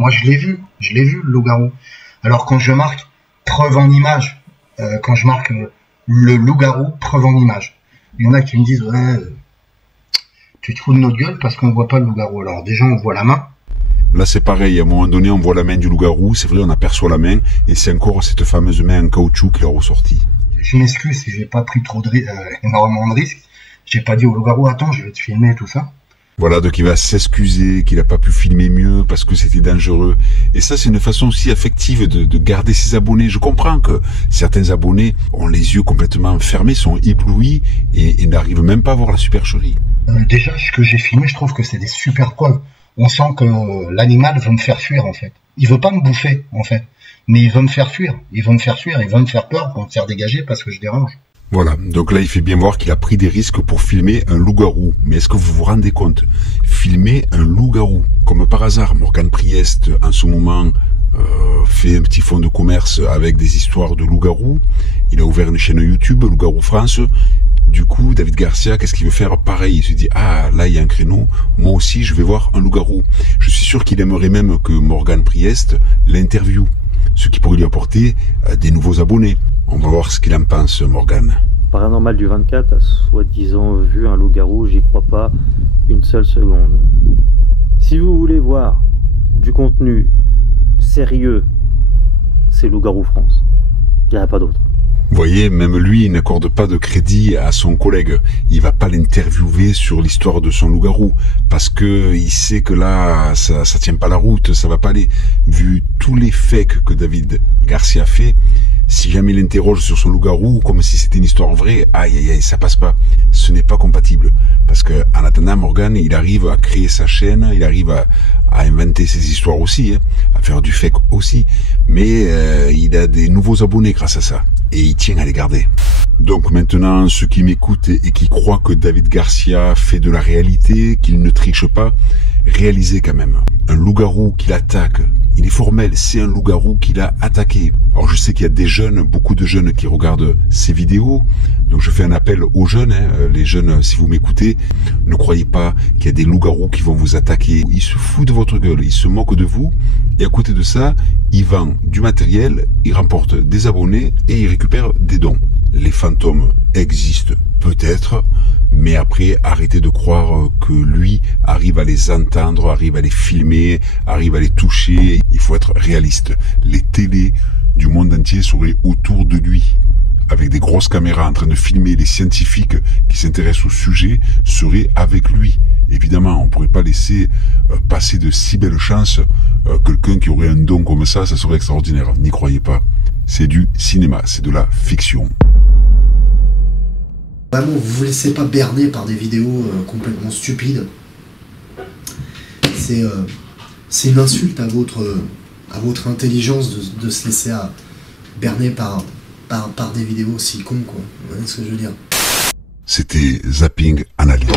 moi je l'ai vu, le loup-garou. Alors quand je marque preuve en image, quand je marque le loup-garou, preuve en image, il y en a qui me disent ouais, tu te fous de notre gueule parce qu'on voit pas le loup-garou. Alors déjà on voit la main. Là c'est pareil, à un moment donné on voit la main du loup-garou, c'est vrai on aperçoit la main, et c'est encore cette fameuse main en caoutchouc qui est ressortie. Je m'excuse si j'ai pas pris énormément de risques. J'ai pas dit au loup-garou attends je vais te filmer tout ça. Voilà, donc il va s'excuser qu'il n'a pas pu filmer mieux parce que c'était dangereux. Et ça, c'est une façon aussi affective de garder ses abonnés. Je comprends que certains abonnés ont les yeux complètement fermés, sont éblouis et n'arrivent même pas à voir la supercherie. Déjà, ce que j'ai filmé, je trouve que c'est des super preuves. On sent que l'animal veut me faire fuir, en fait. Il veut pas me bouffer, en fait. Mais il veut me faire fuir. Il veut me faire peur pour me faire dégager parce que je dérange. Voilà, donc là il fait bien voir qu'il a pris des risques pour filmer un loup-garou. Mais est-ce que vous vous rendez compte? Filmer un loup-garou. Comme par hasard, Morgan Priest en ce moment fait un petit fonds de commerce avec des histoires de loup-garou. Il a ouvert une chaîne YouTube, Loup-garou France. Du coup, David Garcia, qu'est-ce qu'il veut faire? Pareil, il se dit, ah, là, il y a un créneau, moi aussi, je vais voir un loup-garou. Je suis sûr qu'il aimerait même que Morgan Priest l'interviewe, ce qui pourrait lui apporter des nouveaux abonnés. On va voir ce qu'il en pense, Morgan. Paranormal du 24 a soi-disant vu un loup-garou, j'y crois pas une seule seconde. Si vous voulez voir du contenu sérieux, c'est Loup-garou France. Il n'y en a pas d'autre. Vous voyez, même lui, il n'accorde pas de crédit à son collègue. Il va pas l'interviewer sur l'histoire de son loup-garou, parce que il sait que là, ça tient pas la route, ça va pas aller. Vu tous les fakes que David Garcia fait, si jamais il l'interroge sur son loup-garou, comme si c'était une histoire vraie, aïe aïe aïe, ça passe pas. Ce n'est pas compatible. Parce que, en attendant, Morgan, il arrive à créer sa chaîne, il arrive à inventer ses histoires aussi, hein, à faire du fake aussi. Mais il a des nouveaux abonnés grâce à ça. Et il tient à les garder. Donc maintenant, ceux qui m'écoutent et qui croient que David Garcia fait de la réalité, qu'il ne triche pas, réalisez quand même. Un loup-garou qui l'attaque, il est formel, c'est un loup-garou qui l'a attaqué. Alors je sais qu'il y a des jeunes, beaucoup de jeunes qui regardent ces vidéos, donc je fais un appel aux jeunes, hein. Les jeunes, si vous m'écoutez, ne croyez pas qu'il y a des loups-garous qui vont vous attaquer. Ils se foutent de votre gueule, ils se moquent de vous, et à côté de ça, ils vendent du matériel, ils remportent des abonnés et ils récupèrent des dons. Les fantômes existent peut-être, mais après, arrêtez de croire que lui arrive à les entendre, arrive à les filmer, arrive à les toucher. Il faut être réaliste. Les télés du monde entier seraient autour de lui, avec des grosses caméras en train de filmer. Les scientifiques qui s'intéressent au sujet seraient avec lui. Évidemment, on ne pourrait pas laisser passer de si belles chances. Quelqu'un qui aurait un don comme ça serait extraordinaire. N'y croyez pas. C'est du cinéma, c'est de la fiction. Vraiment, vous vous laissez pas berner par des vidéos complètement stupides. C'est une insulte à votre intelligence de se laisser berner par des vidéos aussi cons, quoi. Vous voyez ce que je veux dire? C'était Zapping Analyse.